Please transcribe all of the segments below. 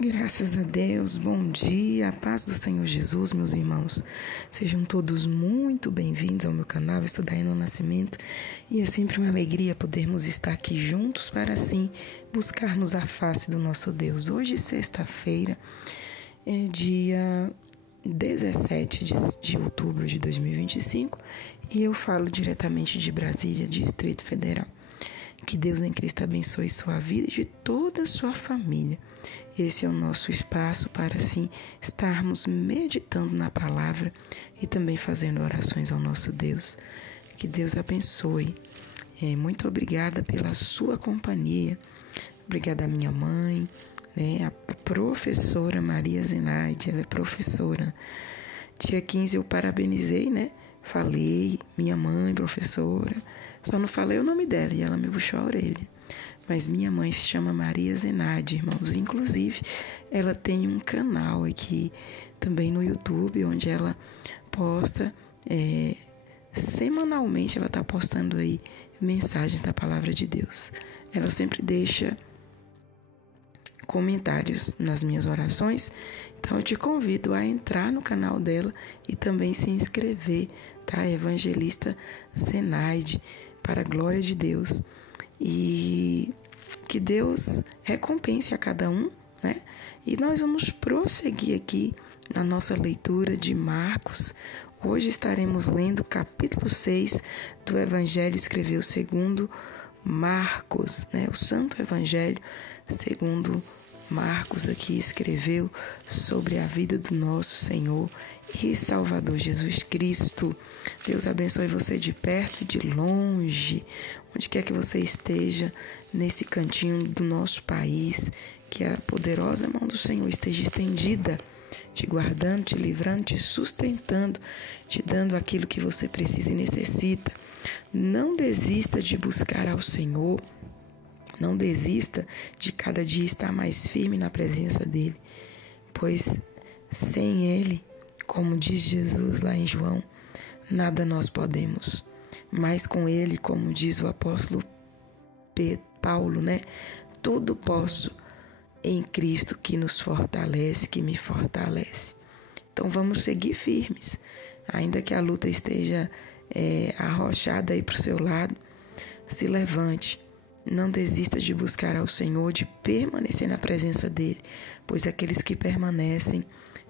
Graças a Deus, bom dia, a paz do Senhor Jesus, meus irmãos. Sejam todos muito bem-vindos ao meu canal Estudar no Nascimento, e é sempre uma alegria podermos estar aqui juntos para assim buscarmos a face do nosso Deus. Hoje, sexta-feira, é dia 17 de outubro de 2025 e eu falo diretamente de Brasília, Distrito Federal. Que Deus em Cristo abençoe sua vida e de toda a sua família. Esse é o nosso espaço para, assim, estarmos meditando na palavra e também fazendo orações ao nosso Deus. Que Deus abençoe. Muito obrigada pela sua companhia. Obrigada à minha mãe, a professora Maria Zenaide, ela é professora. Dia 15 eu parabenizei, Falei, minha mãe, professora. Só não falei o nome dela e ela me puxou a orelha. Mas minha mãe se chama Maria Zenaide, irmãos. Inclusive, ela tem um canal aqui também no YouTube, onde ela posta, semanalmente ela está postando aí mensagens da palavra de Deus. Ela sempre deixa comentários nas minhas orações, então eu te convido a entrar no canal dela e também se inscrever, tá? Evangelista Zenaide, para a glória de Deus, e que Deus recompense a cada um, E nós vamos prosseguir aqui na nossa leitura de Marcos. Hoje estaremos lendo o capítulo 6 do Evangelho escreveu segundo Marcos, O Santo Evangelho segundo Marcos aqui escreveu sobre a vida do nosso Senhor e Salvador Jesus Cristo. Deus abençoe você de perto e de longe, onde quer que você esteja, nesse cantinho do nosso país, que a poderosa mão do Senhor esteja estendida, te guardando, te livrando, te sustentando, te dando aquilo que você precisa e necessita. Não desista de buscar ao Senhor. Não desista de cada dia estar mais firme na presença dEle, pois sem Ele, como diz Jesus lá em João, nada nós podemos. Mas com Ele, como diz o apóstolo Paulo, tudo posso em Cristo que nos fortalece, que me fortalece. Então vamos seguir firmes, ainda que a luta esteja arrochada aí para o seu lado, se levante. Não desista de buscar ao Senhor, de permanecer na presença dEle, pois aqueles que permanecem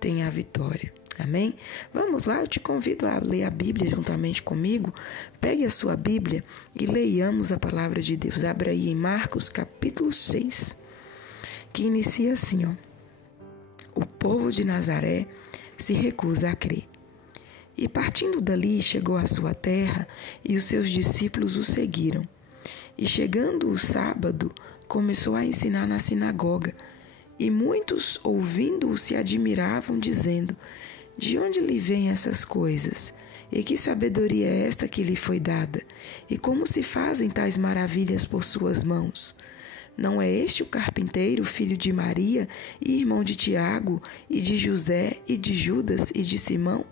têm a vitória. Amém? Vamos lá, eu te convido a ler a Bíblia juntamente comigo. Pegue a sua Bíblia e leiamos a palavra de Deus. Abra aí em Marcos capítulo 6, que inicia assim, O povo de Nazaré se recusa a crer. E partindo dali, chegou à sua terra, e os seus discípulos o seguiram. E chegando o sábado, começou a ensinar na sinagoga, e muitos, ouvindo-o, se admiravam, dizendo: de onde lhe vêm essas coisas? E que sabedoria é esta que lhe foi dada? E como se fazem tais maravilhas por suas mãos? Não é este o carpinteiro, filho de Maria, e irmão de Tiago, e de José, e de Judas, e de Simão?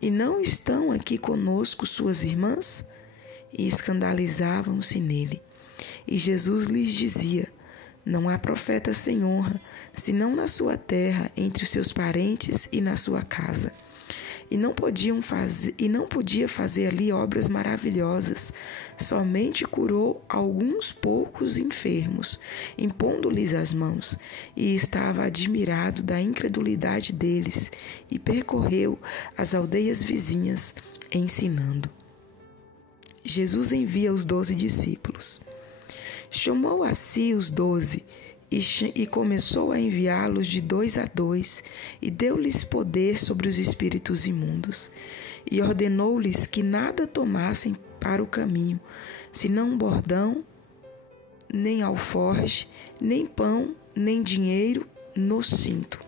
E não estão aqui conosco suas irmãs? E escandalizavam-se nele. E Jesus lhes dizia: não há profeta sem honra, senão na sua terra, entre os seus parentes e na sua casa. E não podia fazer ali obras maravilhosas, somente curou alguns poucos enfermos, impondo-lhes as mãos, e estava admirado da incredulidade deles, e percorreu as aldeias vizinhas, ensinando. Jesus envia os 12 discípulos. Chamou a si os 12 e começou a enviá-los de 2 a 2 e deu-lhes poder sobre os espíritos imundos. E ordenou-lhes que nada tomassem para o caminho, senão bordão, nem alforje, nem pão, nem dinheiro no cinto,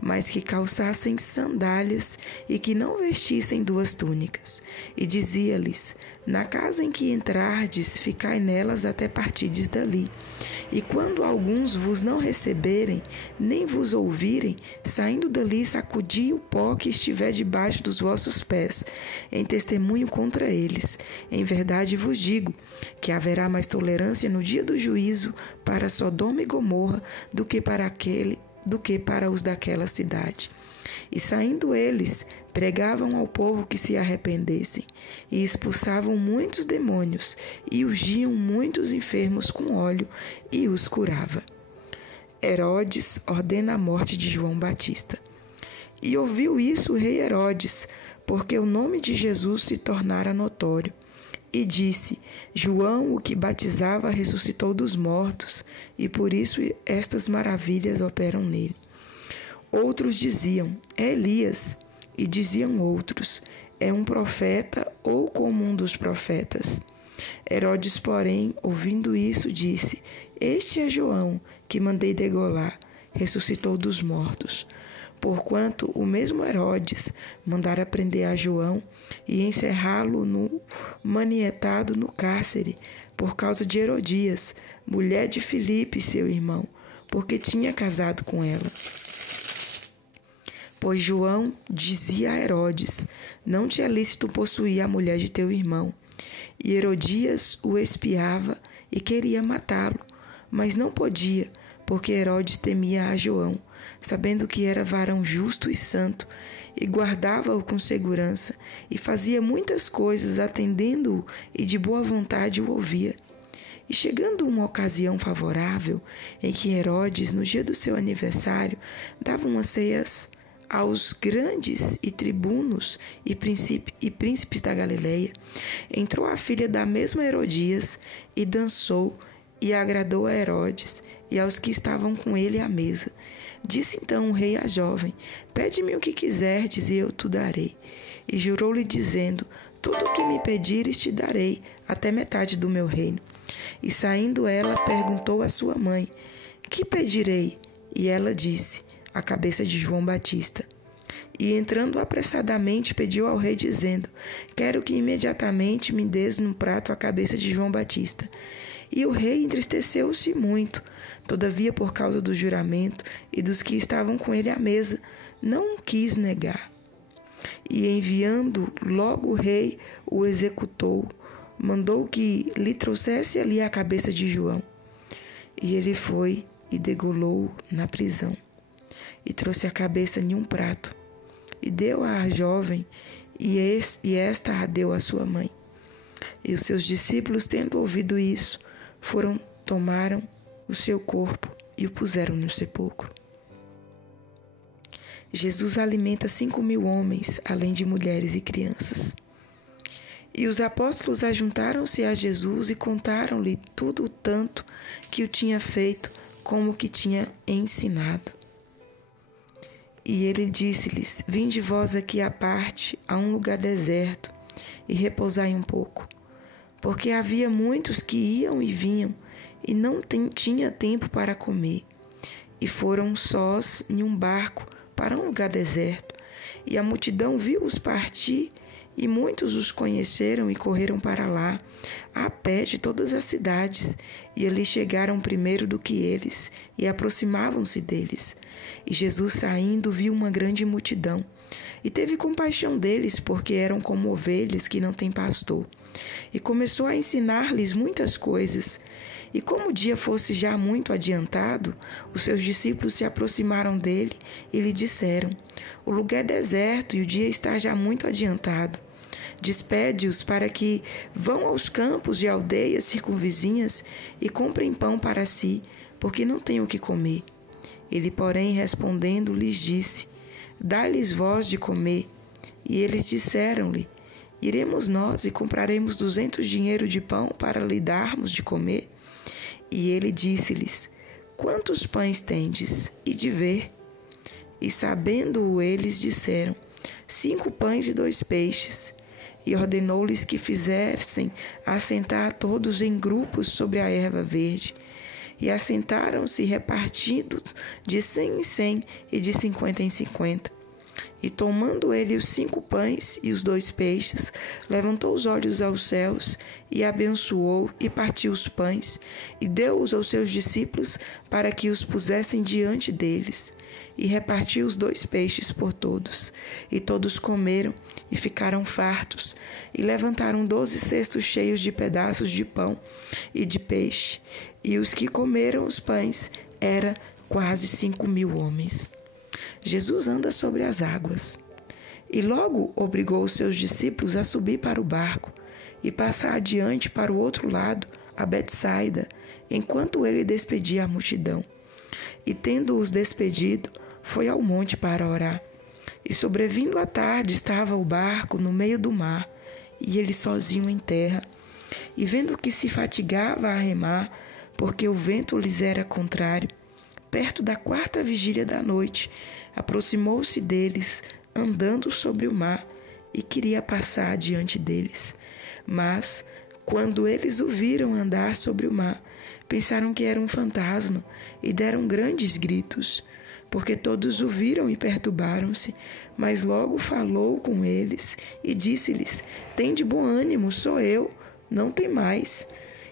mas que calçassem sandálias e que não vestissem 2 túnicas. E dizia-lhes: na casa em que entrardes, ficai nelas até partirdes dali. E quando alguns vos não receberem, nem vos ouvirem, saindo dali, sacudi o pó que estiver debaixo dos vossos pés, em testemunho contra eles. Em verdade vos digo que haverá mais tolerância no dia do juízo para Sodoma e Gomorra do que para do que para os daquela cidade. E saindo eles, pregavam ao povo que se arrependessem, e expulsavam muitos demônios, e ungiam muitos enfermos com óleo, e os curava. Herodes ordena a morte de João Batista. E ouviu isso o rei Herodes, porque o nome de Jesus se tornara notório. E disse: João, o que batizava, ressuscitou dos mortos, e por isso estas maravilhas operam nele. Outros diziam: é Elias. E diziam outros: é um profeta ou como um dos profetas. Herodes, porém, ouvindo isso, disse: este é João, que mandei degolar, ressuscitou dos mortos. Porquanto o mesmo Herodes mandara prender a João e encerrá-lo manietado no cárcere, por causa de Herodias, mulher de Filipe, seu irmão, porque tinha casado com ela. Pois João dizia a Herodes: não te é lícito possuir a mulher de teu irmão. E Herodias o espiava e queria matá-lo, mas não podia, porque Herodes temia a João, sabendo que era varão justo e santo, e guardava-o com segurança, e fazia muitas coisas atendendo-o, e de boa vontade o ouvia. E chegando uma ocasião favorável, em que Herodes, no dia do seu aniversário, dava umas ceias aos grandes e tribunos e príncipes da Galileia, entrou a filha da mesma Herodias e dançou e agradou a Herodes e aos que estavam com ele à mesa. Disse então o rei à jovem: pede-me o que quiserdes e eu te darei. E jurou-lhe dizendo: tudo o que me pedires te darei, até metade do meu reino. E saindo ela, perguntou à sua mãe: que pedirei? E ela disse: a cabeça de João Batista. E entrando apressadamente, pediu ao rei, dizendo: quero que imediatamente me des num prato a cabeça de João Batista. E o rei entristeceu-se muito. Todavia, por causa do juramento e dos que estavam com ele à mesa, não quis negar. E enviando logo o rei, o executou, mandou que lhe trouxesse ali a cabeça de João. E ele foi e degolou na prisão. E trouxe a cabeça em um prato, e deu à jovem, e esta a deu à sua mãe. E os seus discípulos, tendo ouvido isso, tomaram o seu corpo e o puseram no sepulcro. Jesus alimenta 5.000 homens, além de mulheres e crianças. E os apóstolos ajuntaram-se a Jesus e contaram-lhe tudo o tanto que o tinha feito, como que tinha ensinado. E ele disse-lhes: vinde vós aqui à parte, a um lugar deserto, e repousai um pouco. Porque havia muitos que iam e vinham, e não tinha tempo para comer. E foram sós em um barco para um lugar deserto. E a multidão viu-os partir, e muitos os conheceram e correram para lá, a pé de todas as cidades, e ali chegaram primeiro do que eles, e aproximavam-se deles. E Jesus, saindo, viu uma grande multidão, e teve compaixão deles, porque eram como ovelhas que não têm pastor. E começou a ensinar-lhes muitas coisas. E como o dia fosse já muito adiantado, os seus discípulos se aproximaram dele e lhe disseram: o lugar é deserto e o dia está já muito adiantado. Despede-os para que vão aos campos e aldeias circunvizinhas e comprem pão para si, porque não têm o que comer. Ele, porém, respondendo, lhes disse: dá-lhes vós de comer. E eles disseram-lhe: iremos nós e compraremos 200 dinheiro de pão para lhe darmos de comer? E ele disse-lhes: quantos pães tendes? E de ver. E sabendo-o eles, disseram: 5 pães e 2 peixes. E ordenou-lhes que fizessem assentar todos em grupos sobre a erva verde. E assentaram-se repartidos de 100 em 100 e de 50 em 50. E tomando ele os 5 pães e os 2 peixes, levantou os olhos aos céus e abençoou e partiu os pães e deu-os aos seus discípulos para que os pusessem diante deles. E repartiu os 2 peixes por todos. E todos comeram e ficaram fartos, e levantaram 12 cestos cheios de pedaços de pão e de peixe. E os que comeram os pães eram quase 5.000 homens. Jesus anda sobre as águas. E logo obrigou os seus discípulos a subir para o barco e passar adiante para o outro lado, a Betsaida, enquanto ele despedia a multidão. E tendo-os despedido, foi ao monte para orar. E sobrevindo a tarde, estava o barco no meio do mar, e ele sozinho em terra. E vendo que se fatigava a remar, porque o vento lhes era contrário, perto da 4ª vigília da noite, aproximou-se deles, andando sobre o mar, e queria passar adiante deles. Mas, quando eles o viram andar sobre o mar, pensaram que era um fantasma, e deram grandes gritos, porque todos o viram e perturbaram-se. Mas logo falou com eles, e disse-lhes: Tende bom ânimo, sou eu, não temais.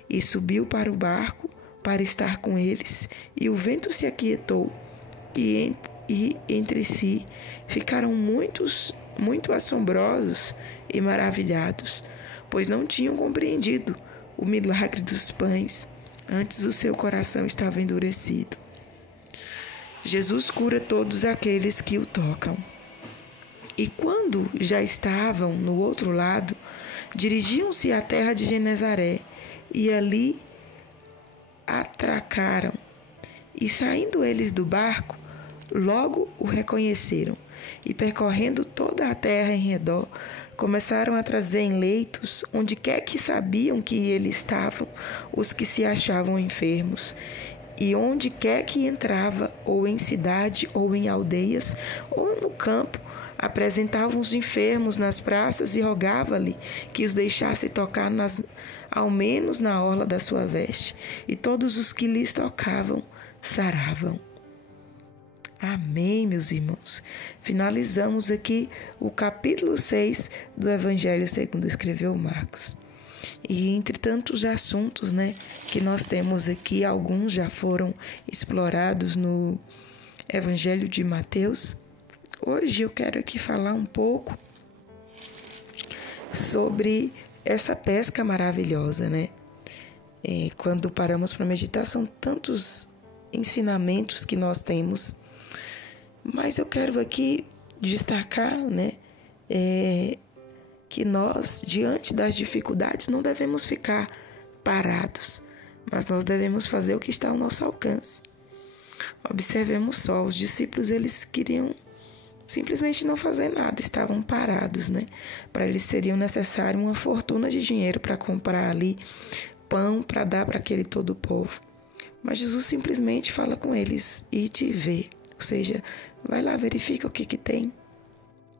E subiu para o barco, para estar com eles, e o vento se aquietou, e entre si ficaram muito assombrosos e maravilhados, pois não tinham compreendido o milagre dos pães, antes o seu coração estava endurecido. Jesus cura todos aqueles que o tocam. E quando já estavam no outro lado, dirigiam-se à terra de Genezaré, e ali atracaram. E saindo eles do barco, logo o reconheceram, e percorrendo toda a terra em redor, começaram a trazer em leitos, onde quer que sabiam que eles estavam, os que se achavam enfermos. E onde quer que entrava, ou em cidade, ou em aldeias, ou no campo, apresentavam os enfermos nas praças e rogava-lhe que os deixasse tocar ao menos na orla da sua veste. E todos os que lhes tocavam saravam. Amém, meus irmãos. Finalizamos aqui o capítulo 6 do Evangelho segundo escreveu Marcos. E entre tantos assuntos, que nós temos aqui, alguns já foram explorados no Evangelho de Mateus. Hoje eu quero aqui falar um pouco sobre essa pesca maravilhosa, quando paramos para meditar, são tantos ensinamentos que nós temos, mas eu quero aqui destacar, que nós, diante das dificuldades, não devemos ficar parados, mas nós devemos fazer o que está ao nosso alcance. Observemos só, os discípulos, eles queriam simplesmente não fazer nada, estavam parados, Para eles seria necessário uma fortuna de dinheiro para comprar ali pão para dar para aquele todo o povo. Mas Jesus simplesmente fala com eles: ide e vê, ou seja, vai lá, verifica o que tem.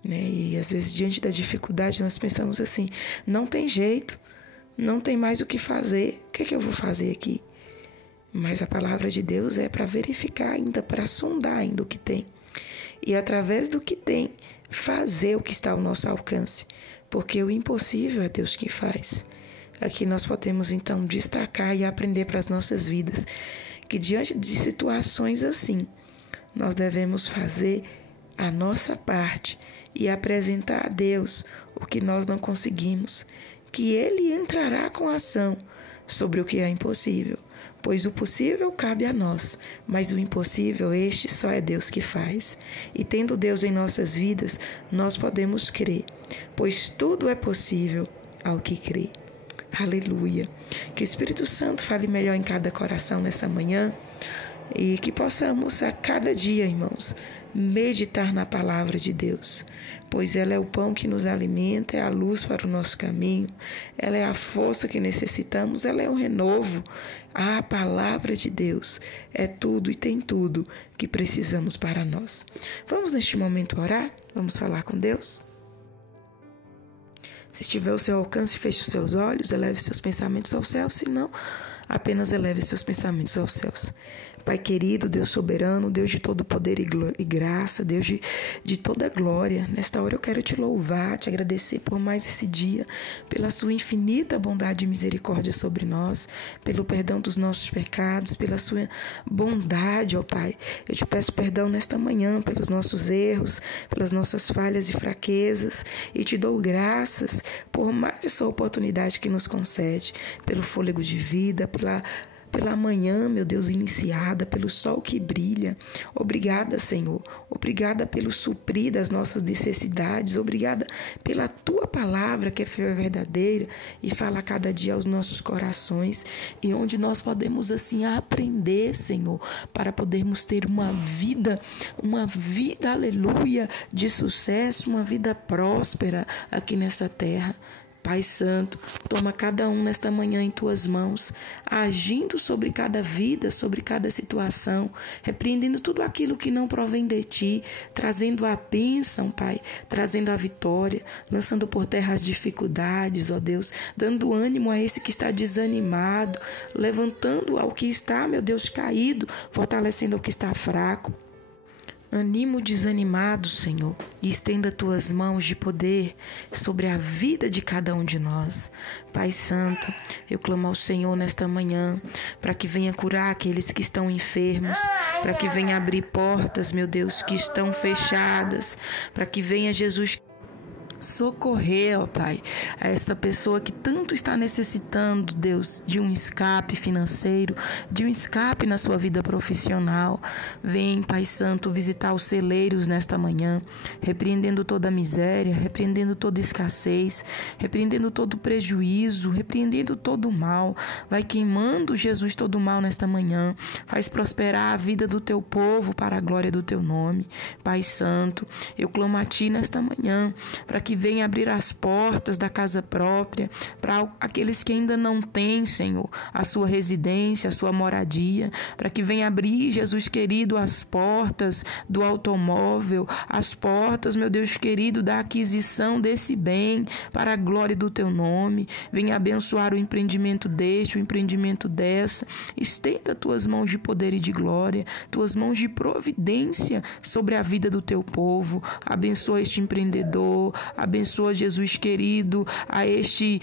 E às vezes, diante da dificuldade, nós pensamos assim: não tem jeito, não tem mais o que fazer, o que eu vou fazer aqui? Mas a palavra de Deus é para verificar ainda, para sondar ainda o que tem. E através do que tem, fazer o que está ao nosso alcance, porque o impossível é Deus quem faz. Aqui nós podemos então destacar e aprender para as nossas vidas que diante de situações assim, nós devemos fazer a nossa parte e apresentar a Deus o que nós não conseguimos, que Ele entrará com ação sobre o que é impossível, pois o possível cabe a nós, mas o impossível, este só é Deus que faz. E tendo Deus em nossas vidas, nós podemos crer, pois tudo é possível ao que crê. Aleluia! Que o Espírito Santo fale melhor em cada coração nessa manhã e que possamos a cada dia, irmãos, meditar na palavra de Deus, pois ela é o pão que nos alimenta, é a luz para o nosso caminho, ela é a força que necessitamos, ela é um renovo. A palavra de Deus é tudo e tem tudo que precisamos para nós. Vamos neste momento orar? Vamos falar com Deus? Se estiver ao seu alcance, feche os seus olhos, eleve seus pensamentos aos céus, se não, apenas eleve seus pensamentos aos céus. Pai querido, Deus soberano, Deus de todo poder e graça, Deus de toda glória, nesta hora eu quero te louvar, te agradecer por mais esse dia, pela sua infinita bondade e misericórdia sobre nós, pelo perdão dos nossos pecados, pela sua bondade, ó Pai. Eu te peço perdão nesta manhã pelos nossos erros, pelas nossas falhas e fraquezas, e te dou graças por mais essa oportunidade que nos concede, pelo fôlego de vida, pela manhã, meu Deus, iniciada, pelo sol que brilha. Obrigada, Senhor. Obrigada pelo suprir das nossas necessidades. Obrigada pela Tua palavra, que é fiel e verdadeira, e fala cada dia aos nossos corações, e onde nós podemos assim aprender, Senhor, para podermos ter uma vida, aleluia, de sucesso, uma vida próspera aqui nessa terra. Pai Santo, toma cada um nesta manhã em Tuas mãos, agindo sobre cada vida, sobre cada situação, repreendendo tudo aquilo que não provém de Ti, trazendo a bênção, Pai, trazendo a vitória, lançando por terra as dificuldades, ó Deus, dando ânimo a esse que está desanimado, levantando ao que está, meu Deus, caído, fortalecendo ao que está fraco. Anima o desanimado, Senhor, e estenda Tuas mãos de poder sobre a vida de cada um de nós. Pai Santo, eu clamo ao Senhor nesta manhã, para que venha curar aqueles que estão enfermos, para que venha abrir portas, meu Deus, que estão fechadas, para que venha, Jesus, socorrer, ó Pai, a esta pessoa que tanto está necessitando, Deus, de um escape financeiro, de um escape na sua vida profissional. Vem, Pai Santo, visitar os celeiros nesta manhã, repreendendo toda a miséria, repreendendo toda escassez, repreendendo todo prejuízo, repreendendo todo o mal. Vai queimando, Jesus, todo o mal nesta manhã. Faz prosperar a vida do Teu povo para a glória do Teu nome. Pai Santo, eu clamo a Ti nesta manhã, para que venha abrir as portas da casa própria para aqueles que ainda não têm, Senhor, a sua residência, a sua moradia, para que venha abrir, Jesus querido, as portas do automóvel, as portas, meu Deus querido, da aquisição desse bem para a glória do Teu nome. Venha abençoar o empreendimento deste, o empreendimento dessa. Estenda Tuas mãos de poder e de glória, Tuas mãos de providência sobre a vida do Teu povo. Abençoa este empreendedor, abençoa, Jesus querido, a este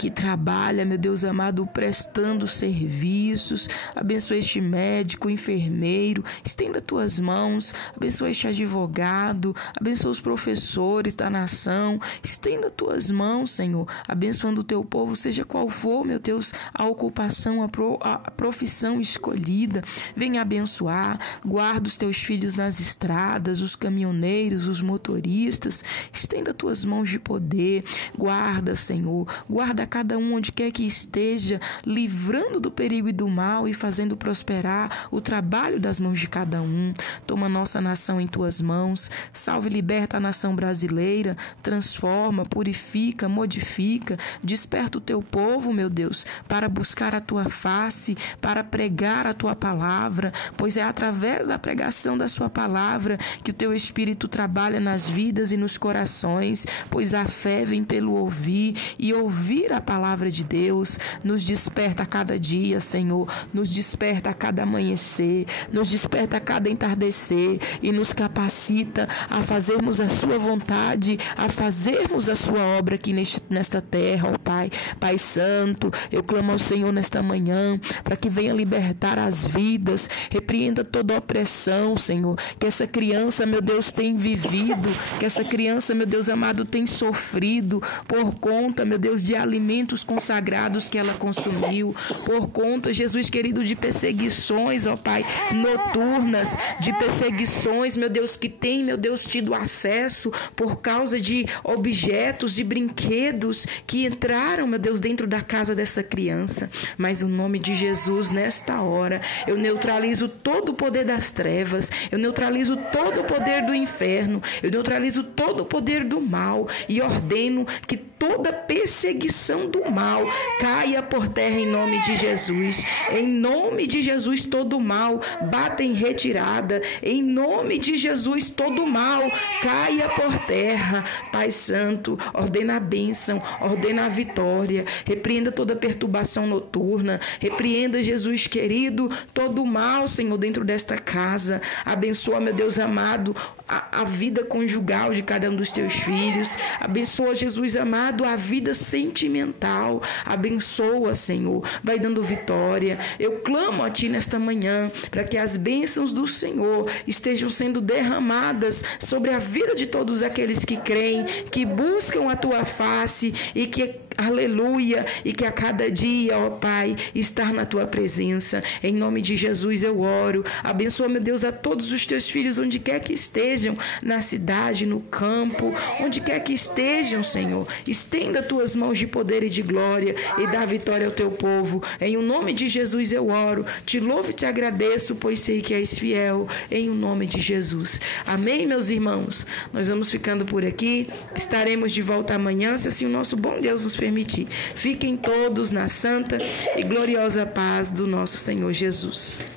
que trabalha, meu Deus amado, prestando serviços. Abençoa este médico, enfermeiro, estenda Tuas mãos, abençoa este advogado, abençoa os professores da nação, estenda Tuas mãos, Senhor, abençoando o Teu povo, seja qual for, meu Deus, a ocupação, a profissão escolhida. Venha abençoar, guarda os Teus filhos nas estradas, os caminhoneiros, os motoristas, estenda Tuas mãos de poder, guarda, Senhor, guarda a cada um onde quer que esteja, livrando do perigo e do mal e fazendo prosperar o trabalho das mãos de cada um. Toma nossa nação em Tuas mãos, salve e liberta a nação brasileira, transforma, purifica, modifica, desperta o Teu povo, meu Deus, para buscar a Tua face, para pregar a Tua palavra, pois é através da pregação da Sua palavra que o Teu Espírito trabalha nas vidas e nos corações, pois a fé vem pelo ouvir e ouvir a palavra de Deus. Nos desperta a cada dia, Senhor, nos desperta a cada amanhecer, nos desperta a cada entardecer e nos capacita a fazermos a Sua vontade, a fazermos a Sua obra aqui nesta terra, ó Pai. Pai Santo, eu clamo ao Senhor nesta manhã para que venha libertar as vidas, repreenda toda opressão, Senhor, que essa criança, meu Deus, tem vivido, que essa criança, meu Deus amado, tem sofrido por conta, meu Deus, de alimentos consagrados que ela consumiu, por conta, Jesus querido, de perseguições, ó Pai, noturnas, de perseguições, meu Deus, que tem, meu Deus, tido acesso por causa de objetos, de brinquedos que entraram, meu Deus, dentro da casa dessa criança. Mas o nome de Jesus, nesta hora, eu neutralizo todo o poder das trevas, eu neutralizo todo o poder do inferno, eu neutralizo todo o poder do mal e ordeno que toda perseguição do mal caia por terra em nome de Jesus. Em nome de Jesus, todo mal bata em retirada. Em nome de Jesus, todo mal caia por terra. Pai Santo, ordena a bênção, ordena a vitória. Repreenda toda perturbação noturna. Repreenda, Jesus querido, todo mal, Senhor, dentro desta casa. Abençoa, meu Deus amado, a vida conjugal de cada um dos Teus filhos. Abençoa, Jesus amado, a vida sentimental. Abençoa, Senhor, vai dando vitória. Eu clamo a Ti nesta manhã para que as bênçãos do Senhor estejam sendo derramadas sobre a vida de todos aqueles que creem, que buscam a Tua face e que aleluia, e que a cada dia, ó Pai, estar na tua presença. Em nome de Jesus eu oro. Abençoa, meu Deus, a todos os teus filhos, onde quer que estejam, na cidade, no campo, onde quer que estejam, Senhor. Estenda tuas mãos de poder e de glória e dá vitória ao teu povo. Em o nome de Jesus eu oro. Te louvo e te agradeço, pois sei que és fiel. Em o nome de Jesus. Amém, meus irmãos? Nós vamos ficando por aqui. Estaremos de volta amanhã, se assim o nosso bom Deus nos permitir. Fiquem todos na santa e gloriosa paz do nosso Senhor Jesus.